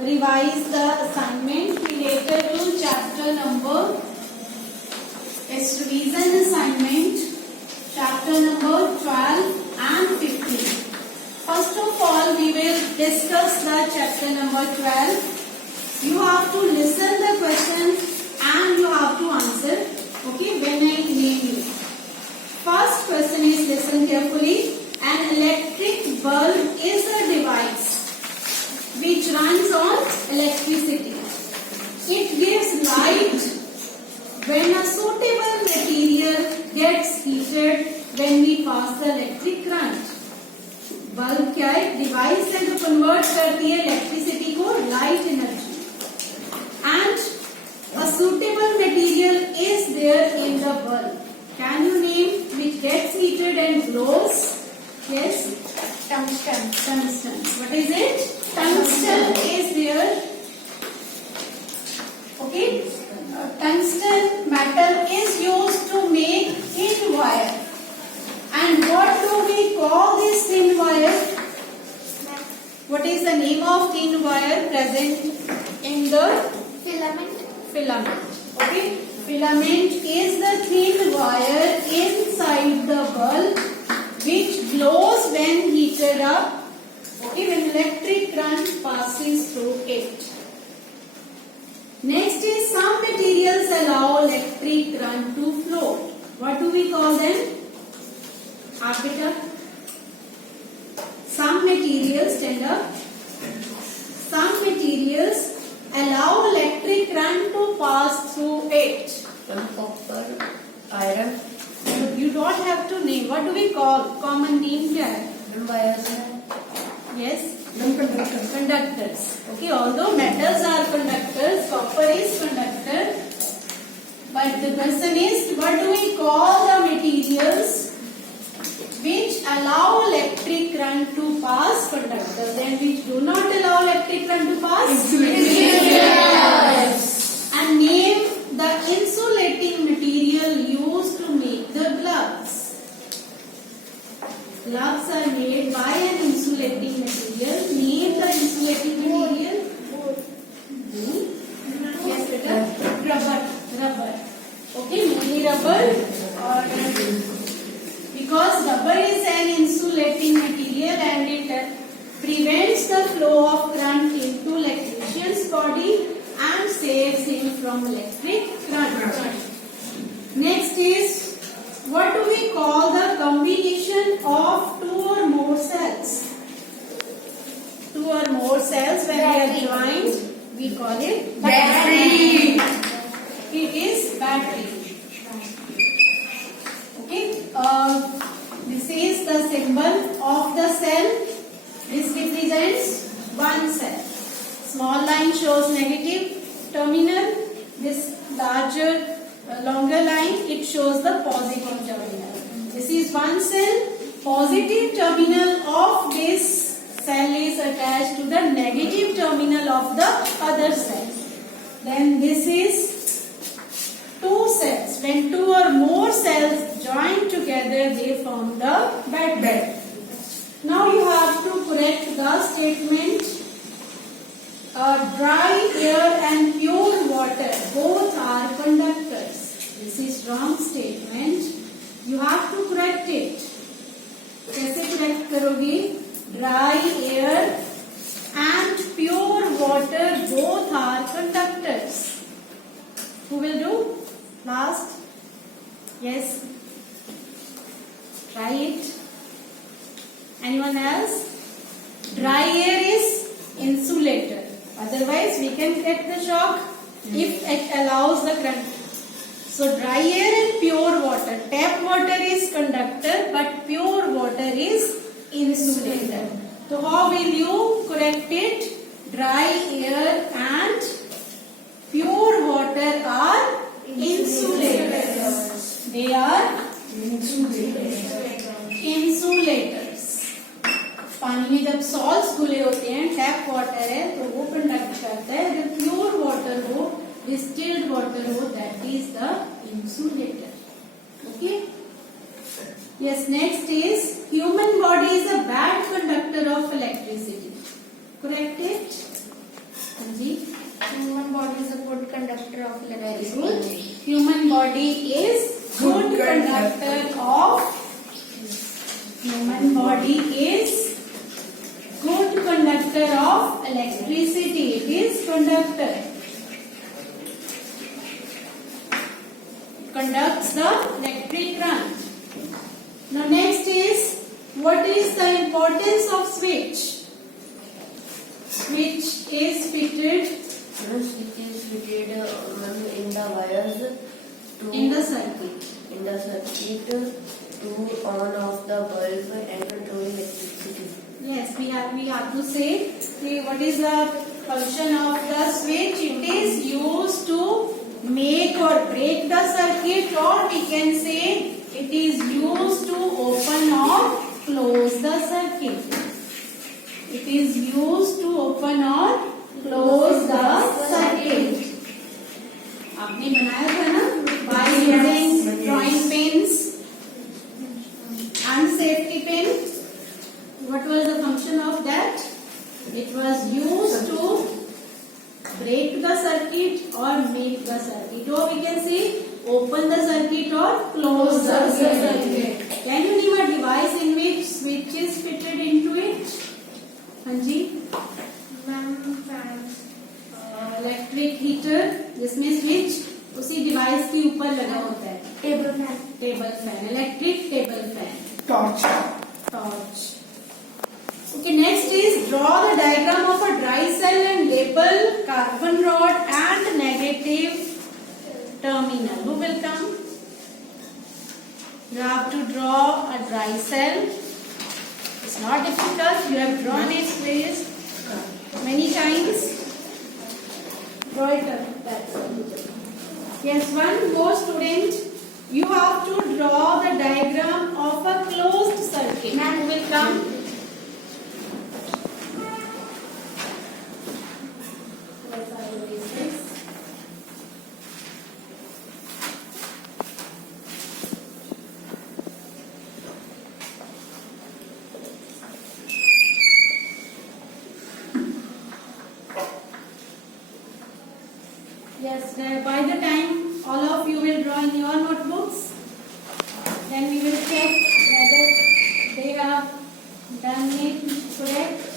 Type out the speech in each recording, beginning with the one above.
revise the assignment related to chapter number. It's revision assignment, chapter number 12 and 15. First of all, we will discuss the chapter number 12. You have to listen the question and you have to answer. Okay, when I name you. First question is, listen carefully. An electric bulb is a device which runs on electricity. It gives light when a suitable material gets heated when we pass the electric current. Bulb क्या है? Device है जो convert करती है electricity को light energy. And a suitable material is there in the bulb. Can you name which gets heated and glows? Yes? Tungsten. Tungsten. What is it? Tungsten is there. Okay? Tungsten metal is used to make thin wire. And what do we call this thin wire? What is the name of thin wire present in the Filament. filament? Okay? Filament is the thin wire inside the bulb which glows when heated up. Okay, when electric current passes through it. Next is, some materials allow electric current to flow. What do we call them? Arbiter. Some materials, stand up. Some materials allow electric current to pass through it. Copper. Iron. You don't have to name. What do we call? Common name क्या है? Wires. Yes. Conductors. Okay. Although metals are conductors, copper is conductor. But the question is, what do we call the materials which allow electric current to pass? Conductors. And which do not allow electric current to pass? Insulators. And name the insulating material used to make the gloves. Gloves are made by an insulating material. Name the insulating material. Yes, beta. Rubber. Okay, mainly rubber. Or because rubber is an insulating material and it prevents the flow of current into electrician's body and saves him from electric current. Next is, what do we call the combination of two or more cells? Two or more cells when they are joined, we call it Battery. It is battery. Okay. This is the symbol of the cell. This represents one cell. Small line shows negative terminal. This larger, longer line, it shows the positive terminal. This is one cell. Positive terminal of this cell is attached to the negative terminal of the other cell. Then this is two cells. When two or more cells join together, they form the battery. Now you have to correct the statement. Dry air and pure water both are conductors. This is wrong statement. You have to correct it. कैसे correct करोगे? Dry air and pure water both are conductors. Who will do? Last? Yes. Try it. Anyone else? Dry air is insulator. Otherwise, we can get the shock if it allows the current. So, dry air and pure water. Tap water is conductor, but pure water is insulator. So, how will you correct it? Dry air and pure water are insulators. They are insulators. पानी में जब salts घुले होते हैं, tap water है तो वो conduct करता है. अगर प्योर वाटर हो, डिस्टिल्ड वाटर हो, that is the insulator. Okay. Yes, next is human body is a bad conductor of electricity. Correct it? of Very electricity. good. Human body is good conductor of. Human body is good conductor of electricity. It is conductor. Conducts the electric current. Now next is, what is the importance of switch? Switch is fitted Switch is fitted in the wires to in the circuit. to on off the bulb and control electricity. Yes, we have to say what is the function of the switch. It is used to make or break the circuit, or we can say it is used to open or close the circuit. It is used to open or close the circuit. आपने बनाया था ना by using drawing pins and safety pin. What was the function of that? It was used to break the circuit or make the circuit, or we can say open the circuit or close the circuit. Can you name a device in which switch is fitted into it? Hanji? Electric heater जिसमें switch उसी device के ऊपर लगा होता है. Table fan. Electric table fan. Torch. Okay, next is draw the diagram of a dry cell and label carbon rod and negative terminal. Who will come? You have to draw a dry cell. It's not difficult. You have drawn it, please, many times. Draw it up. Yes, one more student. You have to draw the diagram of a closed circuit. Who will come? Yes, by the time all of you will draw in your notebooks, then we will check whether they have done it correct.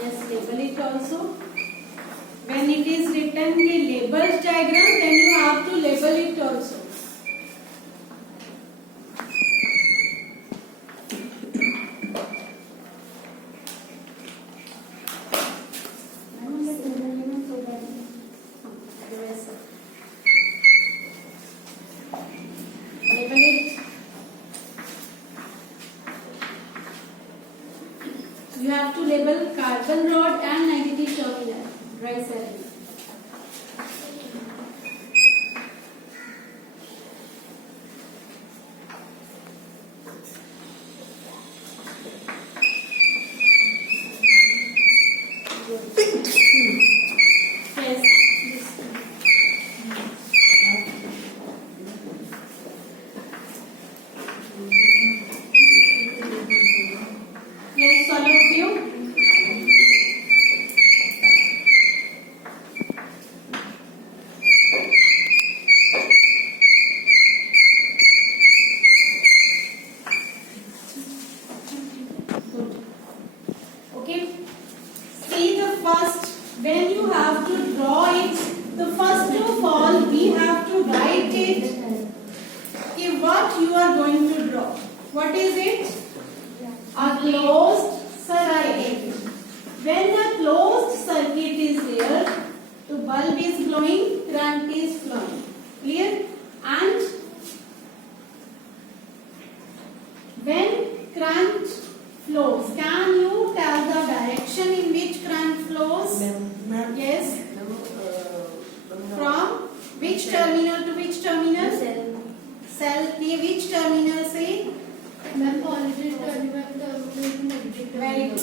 Yes, label it also. When it is written the labels diagram, then you have to label it also. Label it. You have to label carbon rod and negative terminal. Dry cell. Yes. Yes, all of you. Good. Okay. See the first, when you have to draw it, the first of all we have to write it. Okay, what you are going to draw. What is it? A closed circuit. When the closed circuit is there, the bulb is glowing, current is flowing. Clear? And when current flows, can you tell the direction in which current flows? Yes. From which terminal to which terminal? Cell के which terminal से? Very good.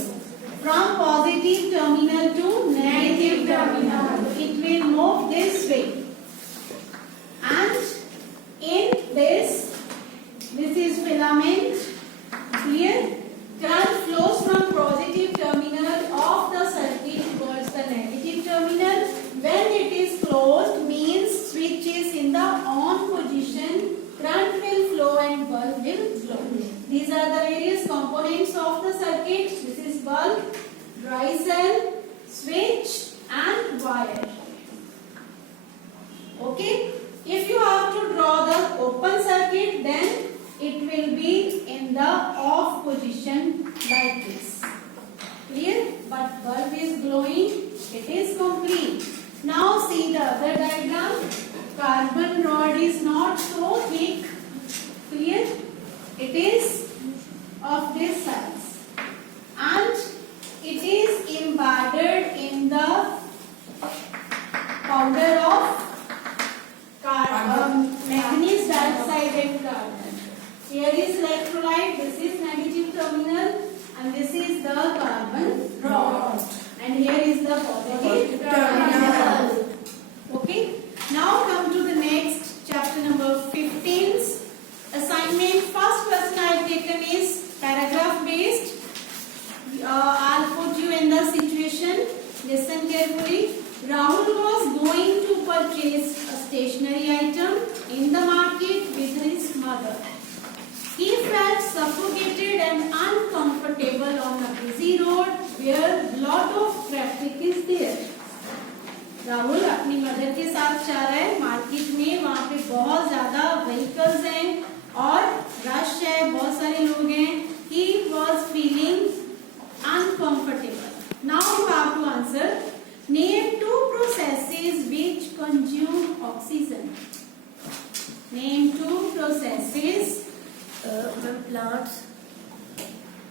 from positive terminal to negative terminal. It will move this way. And in this is filament. Clear? Current flows from positive terminal of the circuit towards the negative terminal. When it is closed, means switch is in the on position. Current will flow and bulb will glow. These are the various components of the circuit. This is bulb, dry cell, switch and wire. Okay? If you have to draw the open circuit, then it will be in the off position like this. Clear? But bulb is glowing. It is complete. Now see the other diagram. Carbon rod is not so thick. Clear? It is of this size. And it is embedded in the powder of manganese dioxide and carbon. Here is electrolyte, this is negative terminal, and this is the carbon rod. And here is the positive terminal. Okay. Now come to the next chapter number 15. Assignment. First question I have taken is paragraph based. I'll put you in the situation. Listen carefully. Rahul was going to purchase a stationery item in the market with his mother. He felt suffocated and uncomfortable on a busy road where lot of traffic is there. Rahul अपनी mother के साथ जा रहा है market में, वहाँ पे बहुत ज्यादा व्हीकल्स हैं और रश है, बहुत सारे लोग हैं. He was feeling uncomfortable. Now you have to answer. Name two processes which consume oxygen. Name two processes. When plants.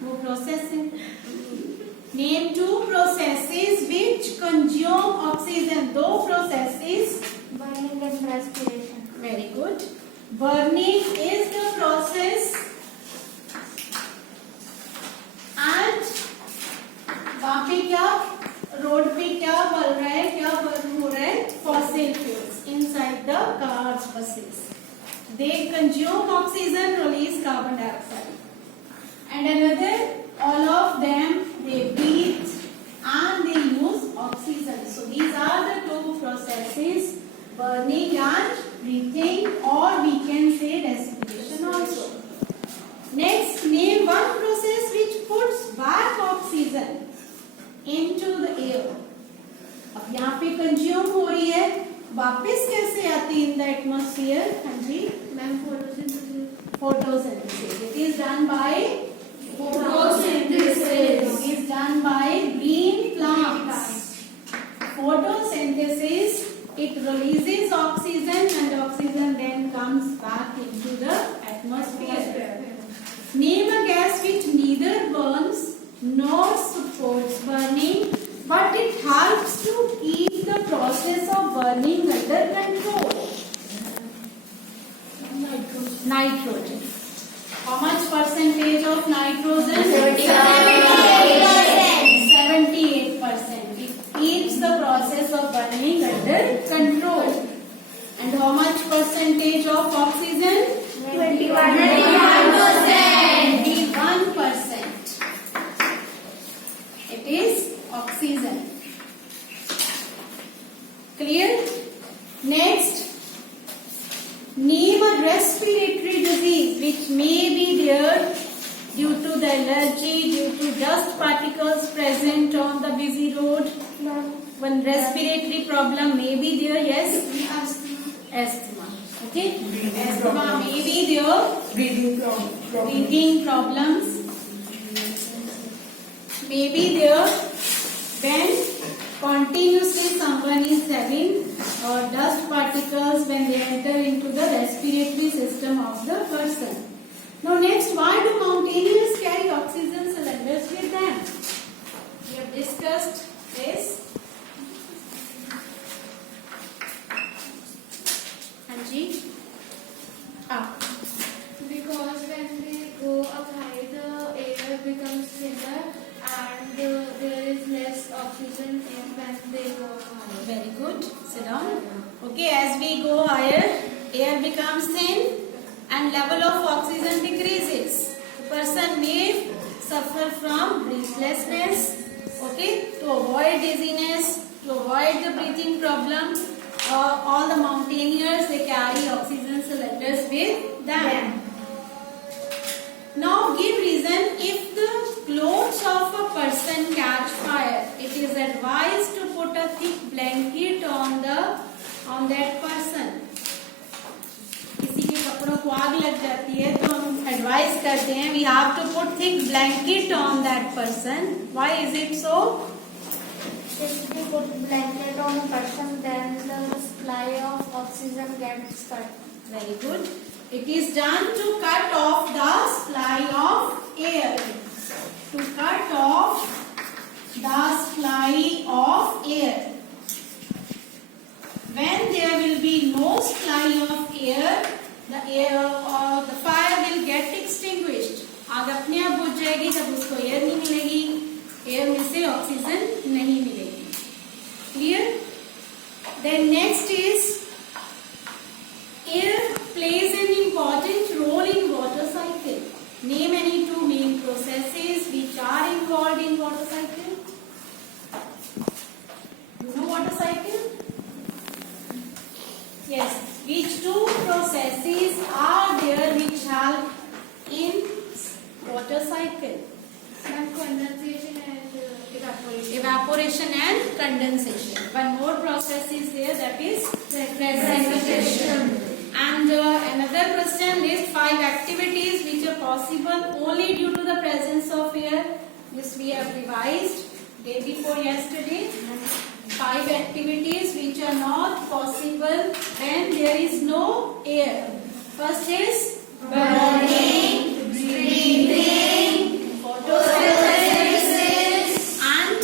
वो process है. Name two processes which consume oxygen. दो processes. Burning and respiration. Very good. Burning is the process and वहाँ पे क्या road पे क्या बल रहा है, क्या बर्न हो रहा है? Fossil fuels inside the cars, buses. They consume oxygen, release carbon dioxide. And another, all of them, they breathe and they use oxygen. So these are the two processes, burning and breathing, or we can say respiration also. Next, name one process which puts back oxygen into the air. अब यहाँ पे consume हो रही है, वापस कैसे आती in the atmosphere? हाँ जी ma'am photosynthesis. photosynthesis. It is done by Photosynthesis. It is done by green plants. Photosynthesis, it releases oxygen and oxygen then comes back into the atmosphere. Name a gas which neither burns nor supports burning, but it helps to keep the process of burning under control. Nitrogen. How much percentage of nitrogen? 78%. It keeps the process of burning under control. And how much percentage of oxygen? 21%. It is oxygen. Clear? Next. Name a respiratory disease which may be there due to the allergy, due to dust particles present on the busy road. One respiratory problem may be there, yes? Asthma. Okay? Asthma may be there. Breathing problems may be there when continuously someone is having dust particles when they enter into the respiratory system of the person. Now next, why do mountaineers carry oxygen cylinders with them? We have discussed this. Hanji? Because when they go up high, the air becomes thinner and there is less oxygen when they go higher. Very good. Sit down. Okay, as we go higher, air becomes thin and level of oxygen decreases. The person may suffer from breathlessness. Okay, to avoid dizziness, to avoid the breathing problem, all the mountaineers, they carry oxygen cylinders with them. Now give reason. If the clothes of a person catch fire, it is advised to put a thick blanket on that person. किसी के कपड़ों को आग लग जाती है तो हम एडवाइस करते हैं we have to put thick blanket on that person. Why is it so? If we put blanket on a person, then the supply of oxygen gets cut. Very good. It is done to cut off the supply of air. To cut off the supply of air. When there will be no supply of air, the fire will get extinguished. आग अपने आप बुझ जाएगी जब उसको air नहीं मिलेगी, air में से ऑक्सीजन नहीं मिलेगी. Clear? Then next is air plays an important role in water cycle. Name any two main processes which are involved in water cycle. You know water cycle? Yes. Which two processes are there which help in water cycle? Condensation and evaporation. Evaporation and condensation. One more process is there, that is precipitation. And another question lists 5 activities which are possible only due to the presence of air. This we have revised day before yesterday. 5 activities which are not possible when there is no air. First is burning, breathing, photosynthesis and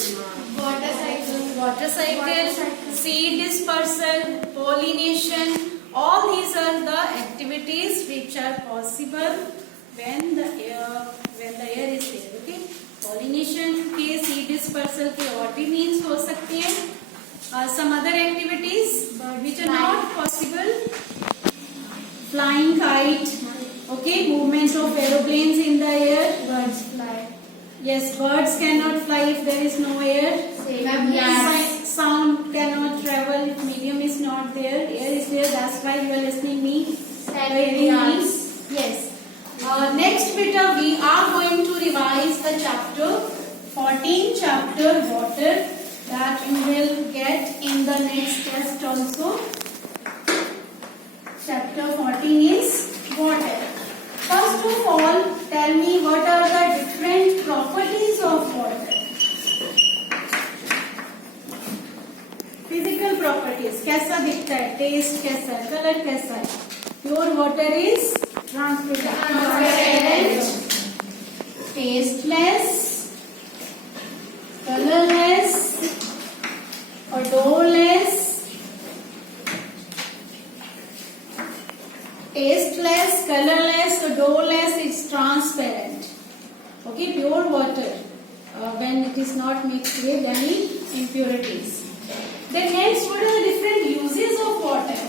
water cycle, seed dispersal, pollination. All these are the activities which are possible when the air is there. Okay? Pollination के seed dispersal के और भी means हो सकते हैं. Some other activities which are not possible. Flying kite. Okay, movement of aeroplanes in the air. Birds fly. Yes, birds cannot fly if there is no air. Sound cannot travel if medium is not there. Air is there, that's why you are listening me. Yes. Next bit we are going to revise the chapter 14, chapter water, that you will get in the next test also. Chapter 14 is water. First of all, tell me what are the different properties of water. Physical properties. कैसा दिखता है, test कैसा है, colour कैसा है. Pure water is transparent, tasteless, colorless, odorless, tasteless, colorless, odorless. It's transparent. Okay, pure water when it is not mixed with any impurities. Then next, what are the different uses of water?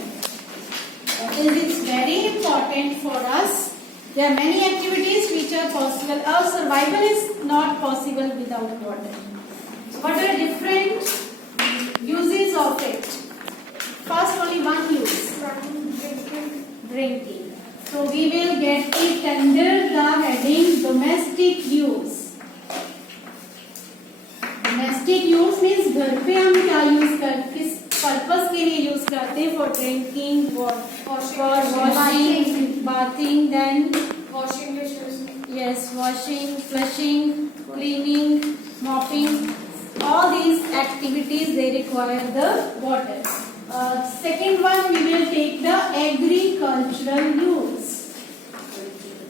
It's very important for us. There are many activities which are possible. Our survival is not possible without water. What are different uses of it? First, only one use. Drinking. So we will get it under the heading domestic use. Domestic use means घर पे हम क्या use करते, किस purpose के लिए use करते हैं? For drinking, for washing, bathing, then Washing dishes. yes, washing, flushing, cleaning, mopping. All these activities they require the water. Second one, we will take the agricultural use.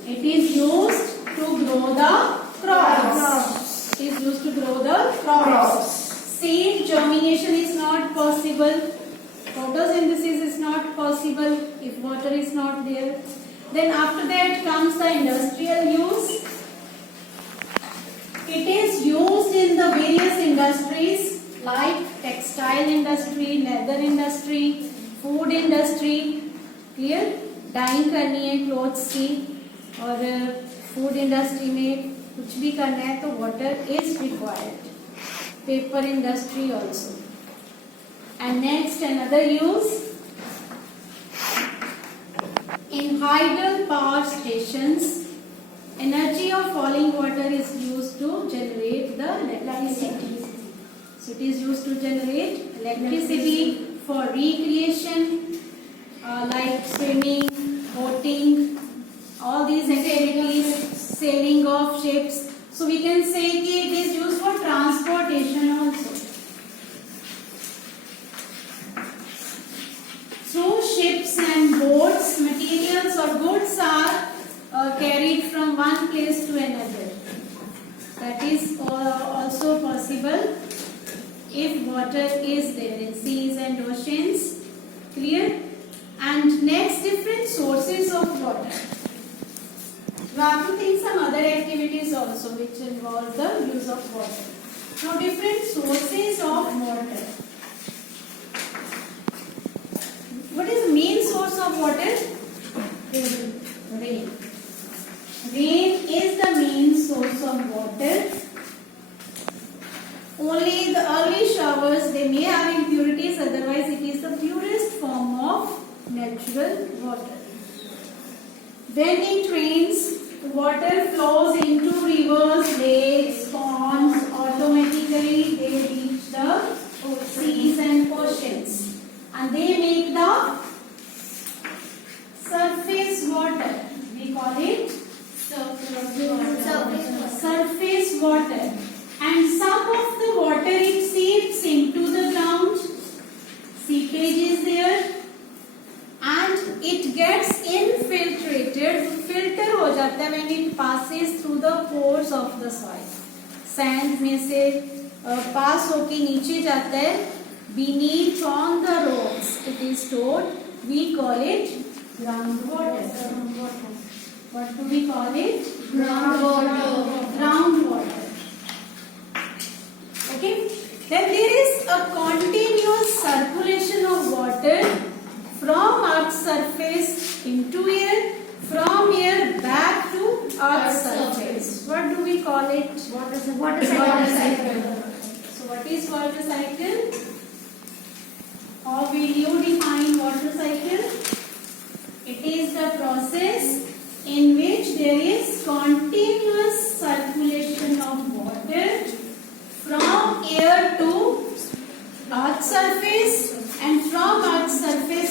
It is used to grow the crops. It is used to grow the crops. Seed germination is not possible. Photosynthesis is not possible if water is not there. Then after that comes the industrial use. It is used industries like textile industry, leather industry, food industry. Clear? Dyeing करनी है clothes की और food industry में कुछ भी करना है तो water is required. Paper industry also. And next another use. In hydel power stations, energy of falling water is used to generate the electricity. So it is used to generate electricity for recreation, like swimming, boating, all these activities, sailing of ships. So we can say that it is used for transportation also. Through ships and boats, materials or goods are carried from one place to another. That is also possible if water is there in seas and oceans. Clear? And next, different sources of water. You have to think some other activities also which involve the use of water. Now, different sources of water. What is the main source of water? Rain. Rain is the main source of water. Only the early showers, they may have impurities, otherwise it is the purest form of natural water. When it rains, water flows into rivers, lakes, ponds. Automatically they reach the seas and oceans. And they make the surface water. We call it surface water. And some of the water it seeps into the ground. Seepage is there. And it gets infiltrated. Filter हो जाता है when it passes through the pores of the soil. Sand में से पास होके नीचे जाता है. Beneath on the rocks it is stored. We call it groundwater. What do we call it? Groundwater. Okay. Then there is a continuous circulation of water from Earth's surface into air, from air back to Earth's surface. What do we call it? Water cycle. So what is water cycle? How will you define water cycle? It is the process in which there is continuous circulation of water from air to Earth's surface and from Earth's surface